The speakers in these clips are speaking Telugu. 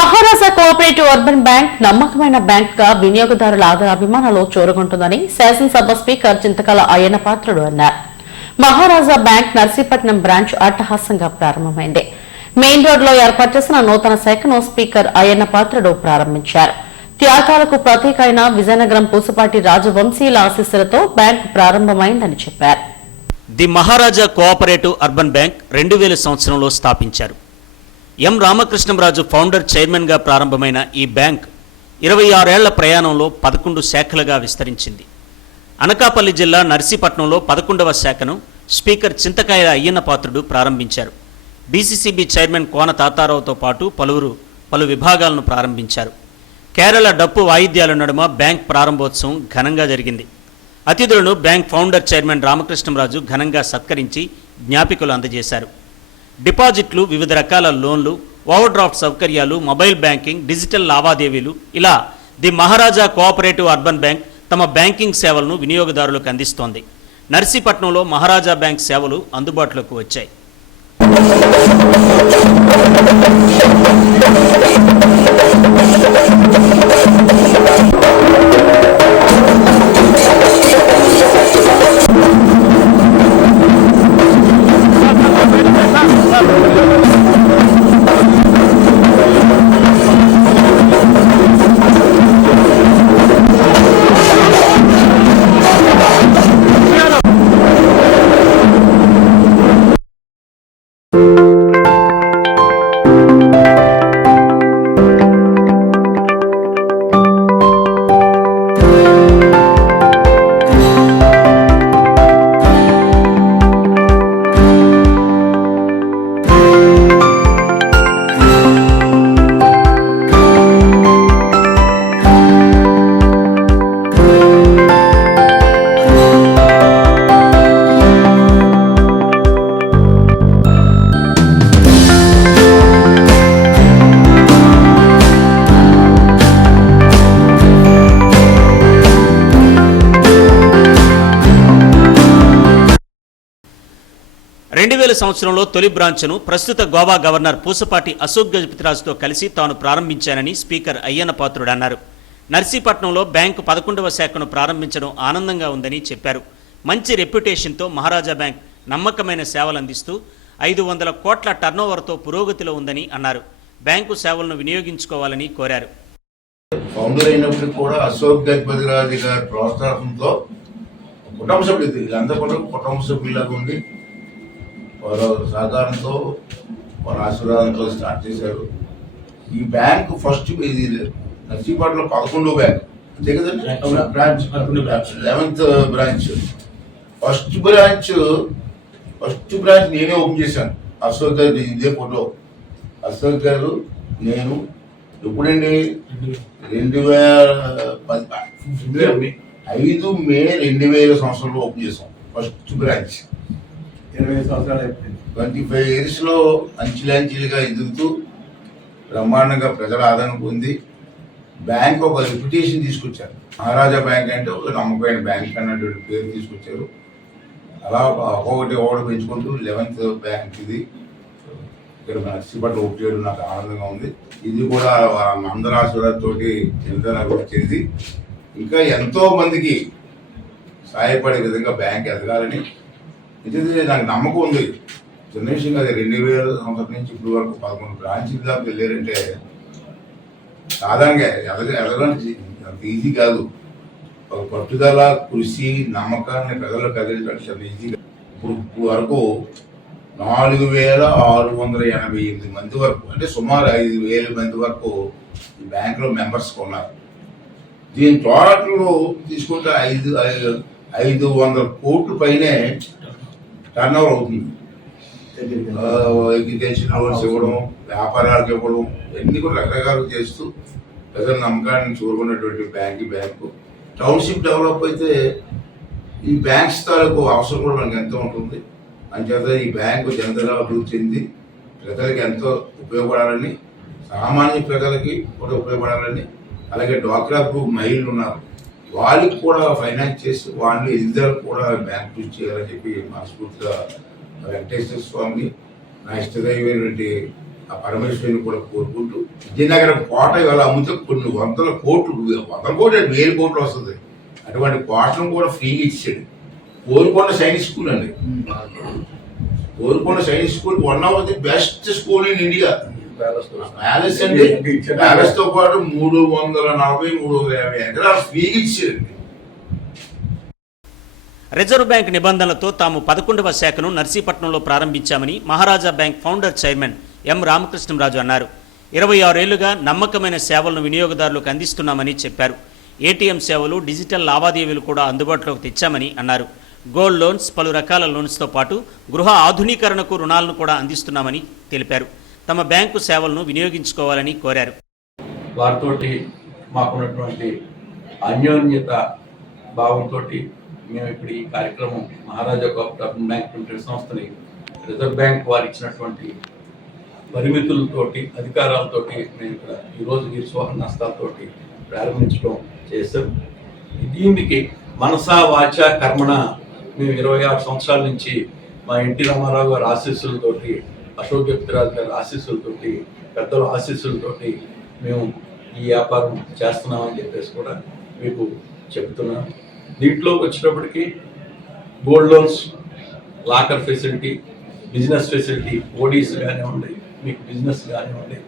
మహారాజా కోఆపరేటివ్ అర్బన్ బ్యాంక్ నమ్మకమైన బ్యాంక్గా వినియోగదారుల ఆదర అభిమానాలు చూరగొంటుందని శాసనసభ స్పీకర్ చింతకాల అయ్యన్న పాత్రుడు అన్నారు. మహారాజా బ్యాంక్ నర్సీపట్నం బ్రాంచ్ అట్టహాసంగా ప్రారంభమైంది. మెయిన్ రోడ్లో ఏర్పాటు చేసిన నూతన శాఖను స్పీకర్ అయ్యన్న పాత్రుడు ప్రారంభించారు. త్యాగాలకు ప్రతీక అయిన విజయనగరం పూసపాటి రాజవంశీయుల ఆశీస్సులతో బ్యాంక్ ప్రారంభమైందని చెప్పారు. The Maharaja cooperative urban bank రెండు వేల సంవత్సరంలో స్థాపించారు. ఎం రామకృష్ణంరాజు ఫౌండర్ చైర్మన్గా ప్రారంభమైన ఈ బ్యాంక్ ఇరవై ఆరేళ్ళ ప్రయాణంలో పదకొండు శాఖలుగా విస్తరించింది. అనకాపల్లి జిల్లా నర్సీపట్నంలో పదకొండవ శాఖను స్పీకర్ చింతకాయ అయ్యన్న పాత్రుడు ప్రారంభించారు. డీసీసీబీ చైర్మన్ కోన తాతారావుతో పాటు పలువురు పలు విభాగాలను ప్రారంభించారు. కేరళ డప్పు వాయిద్యాల నడుమ బ్యాంక్ ప్రారంభోత్సవం ఘనంగా జరిగింది. అతిథులను బ్యాంక్ ఫౌండర్ చైర్మన్ రామకృష్ణంరాజు ఘనంగా సత్కరించి జ్ఞాపికలు అందజేశారు. డిపాజిట్లు వివిధ రకాల లోన్లు ఓవర్ డ్రాఫ్ట్ సౌకర్యాలు మొబైల్ బ్యాంకింగ్ డిజిటల్ లావాదేవీలు ఇలా the Maharaja cooperative urban bank తమ బ్యాంకింగ్ సేవలను వినియోగదారులకు అందిస్తోంది. నర్సీపట్నంలో మహారాజా బ్యాంక్ సేవలు అందుబాటులోకి వచ్చాయి. సంవత్సరంలో తొలి బ్రాంచ్ను ప్రస్తుత గోవా గవర్నర్ పూసపాటి అశోక్ గజపతిరాజుతో కలిసి తాను ప్రారంభించానని స్పీకర్ అయ్యన్న పాత్రుడు అన్నారు. నర్సీపట్నంలో బ్యాంకు పదకొండవ శాఖను ప్రారంభించడం ఆనందంగా ఉందని చెప్పారు. మంచి రెప్యుటేషన్తో మహారాజా బ్యాంక్ నమ్మకమైన సేవలు అందిస్తూ ఐదు వందల కోట్ల టర్నోవర్తో పురోగతిలో ఉందని అన్నారు. బ్యాంకు సేవలను వినియోగించుకోవాలని కోరారు. ఫౌండర్ అయినప్పుడు కూడా అశోక్ గజపతిరాజు గారి ప్రోత్సాహంతో కుటుంబ సభ్యులు వీళ్ళంతా కూడా కుటుంబ సభ్యులాగా ఉండి వారి సహకారంతో వారి ఆశీర్వాదంతో స్టార్ట్ చేశారు. ఈ బ్యాంక్ ఫస్ట్ ఇది నర్సీపట్నంలో పదకొండో బ్యాంక్ అంతే కదండి? Branch eleventh branch first branch first branch నేనే ఓపెన్ చేశాను. అశోక్ గారి ఇదే ఫోటో అశోక్ గారు నేను ఎప్పుడండి రెండు వేల. ఐదు మే రెండు వేల సంవత్సరంలో ఓపెన్ చేసాం ఫస్ట్ బ్రాంచ్ ఇరవై సంవత్సరాలు అయిపోయింది. ట్వంటీ ఫైవ్ ఇయర్స్లో అంచెలంచెలుగా ఎదుగుతూ బ్రహ్మాండంగా ప్రజల ఆదరణ పొంది బ్యాంక్ ఒక రెప్యుటేషన్ తీసుకొచ్చారు. మహారాజా బ్యాంక్ అంటే ఒక నమ్మకమైన బ్యాంక్ అన్నటువంటి పేరు తీసుకొచ్చారు. అలా ఒక్కొక్కటి ఒకటి పెంచుకుంటూ లెవెన్త్ బ్యాంక్ ఇది. ఇక్కడ నర్సీపట్నం ఓపెన్ చేయడం నాకు ఆనందంగా ఉంది. ఇది కూడా వాళ్ళ అందరి ఆశీర్వాదంతోటి చెంది ఇంకా ఎంతో మందికి సహాయపడే విధంగా బ్యాంక్ ఎదగాలని నిజంగా నాకు నమ్మకం ఉంది. చిన్న విషయం కాదు రెండు వేల సంవత్సరం నుంచి ఇప్పుడు వరకు పదకొండు బ్రాంచీల దాకా వెళ్ళారంటే సాధారణంగా ఎదగ ఎదగడానికి అంత ఈజీ కాదు. ఒక పట్టుదల కృషి నమ్మకాన్ని ప్రజలకు కలిగించడం చాలా ఈజీ కాదు. ఇప్పుడు వరకు నాలుగు వేల ఆరు వందల ఎనభై ఎనిమిది మంది వరకు అంటే సుమారు ఐదు వేల మంది వరకు ఈ బ్యాంకులో మెంబర్స్ ఉన్నారు. దీని టోటల్ తీసుకుంటే ఐదు ఐదు- ఐదు వందల కోట్ల పైనే టర్న్ ఓవర్ అవుతుంది. ఎడ్యుకేషన్ లోన్స్ ఇవ్వడం వ్యాపారాలకు ఇవ్వడం ఇవన్నీ కూడా రకరకాలు చేస్తూ ప్రజల నమ్మకాన్ని చూరుకున్నటువంటి బ్యాంక్ బ్యాంకు. టౌన్షిప్ డెవలప్ అయితే ఈ బ్యాంక్స్ తాలూకు అవసరం కూడా మనకి ఎంతో ఉంటుంది. అంచేత ఈ బ్యాంకు జనతగా అభివృద్ధి చెంది ప్రజలకు ఎంతో ఉపయోగపడాలని సామాన్య ప్రజలకి కూడా ఉపయోగపడాలని అలాగే డ్వాక్రా గ్రూప్ మహిళలు ఉన్నారు. వాళ్ళకి కూడా ఫైనాన్స్ చేసి వాళ్ళు ఎదుగుదల కూడా బ్యాంక్ కృషి చేయాలని చెప్పి మనస్ఫూర్తిగా వెంకటేశ్వర స్వామిని నా ఇష్టదైవైనటువంటి ఆ పరమేశ్వరుని కూడా కోరుకుంటూ విజయనగరం కోట ఇవాళ అమ్మితే కొన్ని వందల కోట్లు వందల కోట్లు వేల కోట్లు వస్తుంది. అటువంటి కోటను కూడా ఫ్రీగా ఇచ్చాడు. కోరుకొండ సైన్స్ స్కూల్ అండి. Korukonda science school one of the best school in India. Palace అండి ప్యాలెస్తో పాటు మూడు వందల నలభై మూడు వందల యాభై ఎకరాలు ఫ్రీగా ఇచ్చారండి రిజర్వ్ బ్యాంక్ నిబంధనలతో తాము పదకొండవ శాఖను నర్సీపట్నంలో ప్రారంభించామని Maharaja bank founder chairman M Ramakrishnamraju అన్నారు. ఇరవై ఆరేళ్ళుగా నమ్మకమైన సేవలను వినియోగదారులకు అందిస్తున్నామని చెప్పారు. ఏటీఎం సేవలు డిజిటల్ లావాదేవీలు కూడా అందుబాటులోకి తెచ్చామని అన్నారు. గోల్డ్ లోన్స్ పలు రకాల లోన్స్తో పాటు గృహ ఆధునీకరణకు రుణాలను కూడా అందిస్తున్నామని తెలిపారు. తమ బ్యాంకు సేవలను వినియోగించుకోవాలని కోరారు. వారితోటి మాకున్నటువంటి అన్యోన్యత భావంతో మేము ఇప్పుడు ఈ కార్యక్రమం మహారాజా కోఆపరేటివ్ బ్యాంక్ లిమిటెడ్ సంస్థని రిజర్వ్ బ్యాంక్ వారు ఇచ్చినటువంటి పరిమితులతోటి అధికారాలతోటి మేము ఇక్కడ ఈరోజు ఈ సువర్ణ నష్టాలతో ప్రారంభించడం చేశాం. దీనికి మనసా వాచ కర్మణ మేము ఇరవై ఆరు సంవత్సరాల నుంచి మా ఎన్టీ రామారావు గారి ఆశీస్సులతోటి అశోక్ గెప్తిరాజు గారి ఆశీస్సులతోటి పెద్దల ఆశీస్సులతోటి మేము ఈ వ్యాపారం చేస్తున్నామని చెప్పేసి కూడా మీకు చెప్తున్నాను దీంట్లో వచ్చినప్పటికీ gold loans locker facility business facility ODs కానివ్వండి మీకు బిజినెస్ కానివ్వండి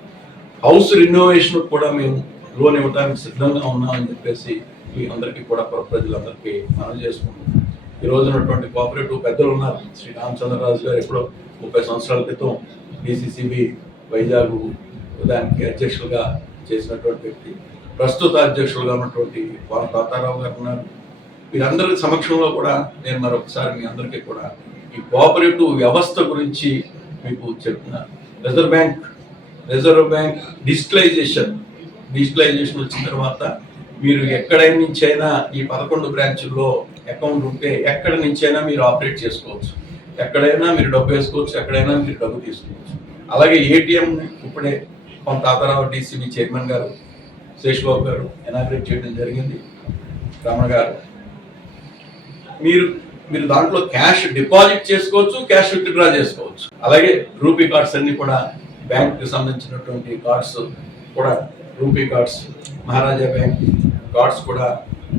హౌస్ రినోవేషన్ కూడా మేము లోన్ ఇవ్వడానికి సిద్ధంగా ఉన్నామని చెప్పేసి మీ అందరికీ కూడా ప్రజలందరికీ మనం చేసుకుంటున్నాం. ఈ రోజు ఉన్నటువంటి కోఆపరేటివ్ పెద్దలు ఉన్నారు. శ్రీ రామచంద్రరాజు గారు ఎప్పుడో ముప్పై సంవత్సరాల క్రితం డిసిసిబి వైజాగ్ దానికి అధ్యక్షులుగా చేసినటువంటి వ్యక్తి. ప్రస్తుత అధ్యక్షులుగా ఉన్నటువంటి వారు తాతారావు గారు ఉన్నారు. వీరందరి సమక్షంలో కూడా నేను మరొకసారి మీ అందరికీ కూడా ఈ కోఆపరేటివ్ వ్యవస్థ గురించి మీకు చెప్తున్నాను reserve bank reserve bank digitalization digitalization వచ్చిన తర్వాత మీరు ఎక్కడైనా నుంచైనా ఈ పదకొండు బ్రాంచుల్లో అకౌంట్ ఉంటే ఎక్కడి నుంచైనా మీరు ఆపరేట్ చేసుకోవచ్చు. ఎక్కడైనా మీరు డబ్బు వేసుకోవచ్చు ఎక్కడైనా మీరు డబ్బు తీసుకోవచ్చు. అలాగే ఏటీఎం ఇప్పుడే కొంత తాతారావు డీసీబీ చైర్మన్ గారు శేషబాబు గారు ఎనాగ్రేట్ చేయడం జరిగింది. రమణ గారు మీరు మీరు దాంట్లో క్యాష్ డిపాజిట్ చేసుకోవచ్చు క్యాష్ విత్డ్రా చేసుకోవచ్చు. అలాగే రూపీ కార్డ్స్ అన్ని కూడా బ్యాంక్కి సంబంధించినటువంటి కార్డ్స్ కూడా RuPay cards Maharaja bank cards కూడా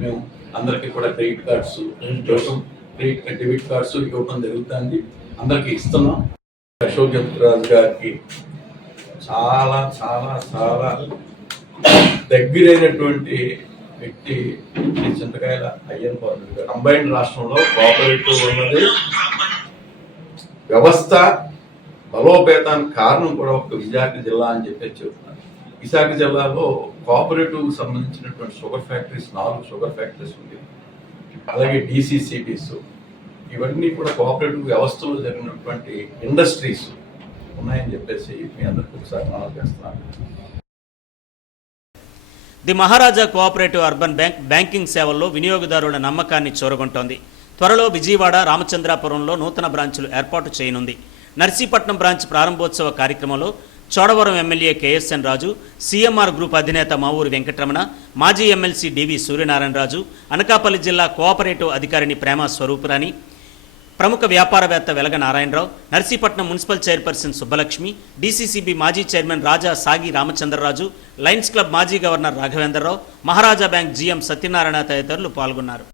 మేము అందరికీ కూడా క్రెడిట్ కార్డ్స్ ఇవ్వటం క్రెడిట్ డెబిట్ కార్డ్స్ ఇవ్వటం జరుగుతుంది. అందరికీ ఇస్తున్నాం. అశోక్ జంతురాజు గారికి చాలా చాలా చాలా దగ్గరైనటువంటి వ్యక్తి శ్రీ చింతకాయల అయ్యన్ పాత్రుడు గారు. రాష్ట్రంలో కోఆపరేటివ్ ఉన్నది. వ్యవస్థ బలోపేతానికి కారణం కూడా ఒక విశాఖ జిల్లా అని చెప్పి చెప్తున్నారు. విశాఖ జిల్లాలో కోఆపరేటివ్ సంబంధించినటువంటి షుగర్ ఫ్యాక్టరీస్ నాలుగు షుగర్ ఫ్యాక్టరీస్ ఉంది. అలాగే డిసిసిబిస్ ఇవన్నీ కూడా కోఆపరేటివ్ వ్యవస్థలో జరిగినటువంటి ఇండస్ట్రీస్ ఉన్నాయని చెప్పేసి మీ అందరికీ ఒకసారి మనం చేస్తున్నాను. The Maharaja cooperative urban bank banking సేవల్లో వినియోగదారుల నమ్మకాన్ని చూరగొంటోంది. త్వరలో విజయవాడ రామచంద్రాపురంలో నూతన బ్రాంచులు ఏర్పాటు చేయనుంది. నర్సీపట్నం బ్రాంచ్ ప్రారంభోత్సవ కార్యక్రమంలో Chodavaram MLA KSN Raju CMR group అధినేత మావూరి వెంకటరమణ మాజీ ఎమ్మెల్సీ డివి సూర్యనారాయణ రాజు అనకాపల్లి జిల్లా కోఆపరేటివ్ అధికారిని ప్రేమ స్వరూపురాణి ప్రముఖ వ్యాపారవేత్త వెలగ Narayana Rao Narsipatnam municipal chairperson Subbalakshmi DCCB మాజీ chairman Raja Sagi Ramachandra Raju lions club మాజీ governor Raghavendra Rao Maharaja bank GM Satyanarayana తదితరులు పాల్గొన్నారు.